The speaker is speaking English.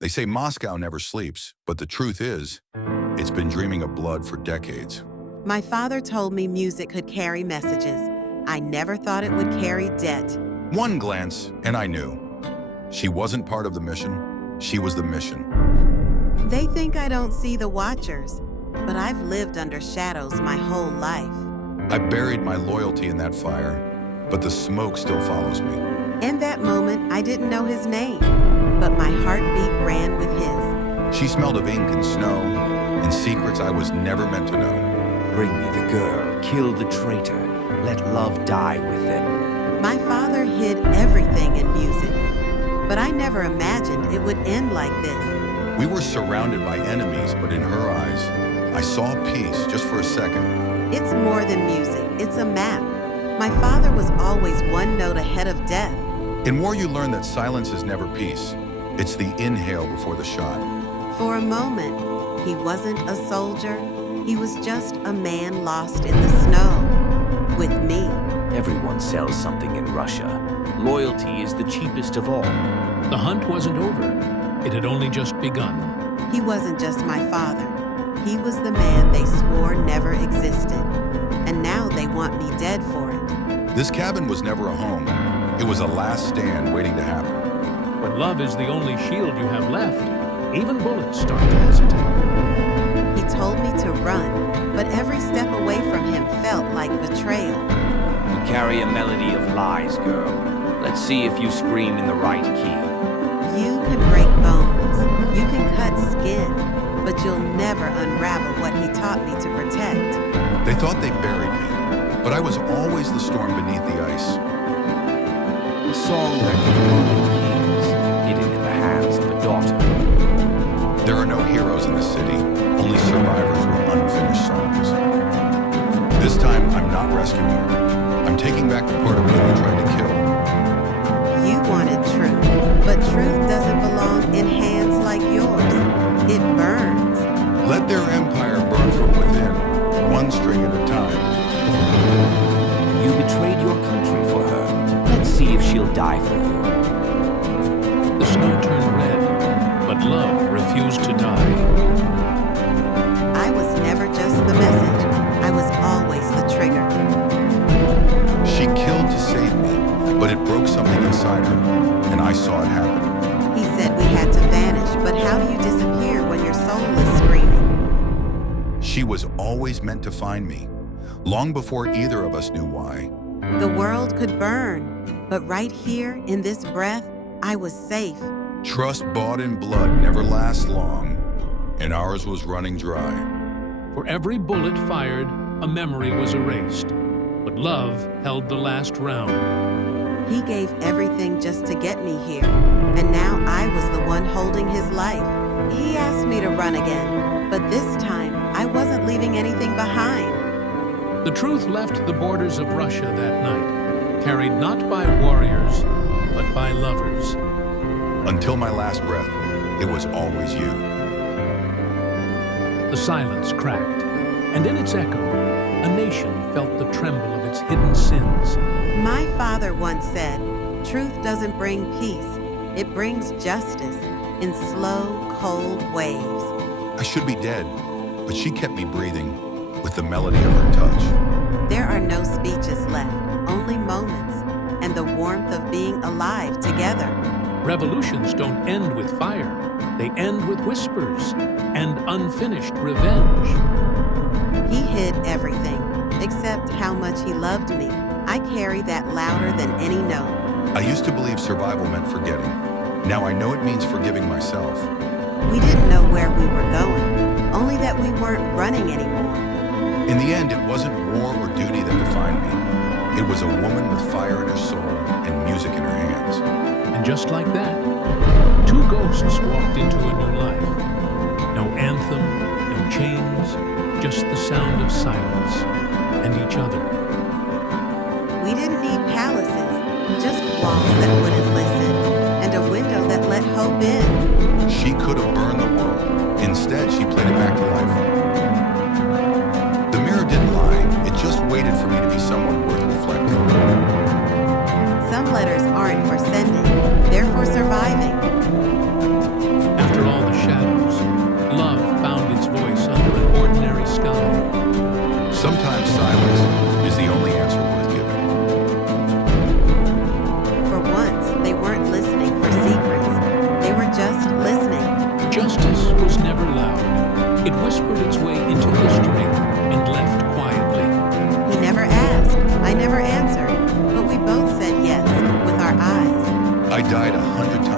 They say Moscow never sleeps, but the truth is, it's been dreaming of blood for decades. My father told me music could carry messages. I never thought it would carry debt. One glance, and I knew. She wasn't part of the mission, she was the mission. They think I don't see the watchers, but I've lived under shadows my whole life. I buried my loyalty in that fire, but the smoke still follows me. In that moment, I didn't know his name, but my heartbeat ran with his. She smelled of ink and snow, and secrets I was never meant to know. Bring me the girl, kill the traitor, let love die within. My father hid everything in music, but I never imagined it would end like this. We were surrounded by enemies, but in her eyes, I saw peace just for a second. It's more than music, it's a map. My father was always one note ahead of death. In war, you learn that silence is never peace. It's the inhale before the shot. For a moment, he wasn't a soldier. He was just a man lost in the snow. With me. Everyone sells something in Russia. Loyalty is the cheapest of all. The hunt wasn't over. It had only just begun. He wasn't just my father. He was the man they swore never existed. And now they want me dead for it. This cabin was never a home. It was a last stand waiting to happen. When love is the only shield you have left, even bullets start to hesitate. He told me to run, but every step away from him felt like betrayal. You carry a melody of lies, girl. Let's see if you scream in the right key. You can break bones, you can cut skin, but you'll never unravel what he taught me to protect. They thought they buried me, but I was always the storm beneath the ice. A song record of moving kings, hidden in the hands of a daughter. There are no heroes in the city, only survivors with unfinished songs. This time, I'm not rescuing her. I'm taking back the part of me they tried to kill. You wanted truth, but truth doesn't belong in hands like yours. It burns. Let their empire burn from within, one string at a time. You betrayed your country for her. Let's see if she'll die for you. The snow turned red, but love refused to die. I was never just the message. I was always the trigger. She killed to save me, but it broke something inside her, and I saw it happen. He said we had to vanish, but how do you disappear when your soul is screaming? She was always meant to find me, long before either of us knew why. The world could burn, but right here, in this breath, I was safe. Trust bought in blood never lasts long, and ours was running dry. For every bullet fired, a memory was erased. But love held the last round. He gave everything just to get me here, and now I was the one holding his life. He asked me to run again, but this time I wasn't leaving anything behind. The truth left the borders of Russia that night, carried not by warriors, but by lovers. Until my last breath, it was always you. The silence cracked, and in its echo, a nation felt the tremble of its hidden sins. My father once said, truth doesn't bring peace, it brings justice in slow, cold waves. I should be dead, but she kept me breathing with the melody of her touch. There are no speeches left, only moments, and the warmth of being alive together. Revolutions don't end with fire. They end with whispers and unfinished revenge. He hid everything, except how much he loved me. I carry that louder than any note. I used to believe survival meant forgetting. Now I know it means forgiving myself. We didn't know where we were going, only that we weren't running anymore. In the end, it wasn't war or duty that defined me. It was a woman with fire in her soul and music in her hands. And just like that, two ghosts walked into a new life. No anthem, no chains, just the sound of silence and each other. We didn't need palaces, just walls that wouldn't listen, and a window that let hope in. She could have burned the world. Instead, she played it back to life. The mirror didn't lie. It just waited for me to be someone worth reflecting. Some letters aren't for sending, they're for surviving. After It whispered its way into history and left quietly. He never asked, I never answered, but we both said yes with our eyes. I died 100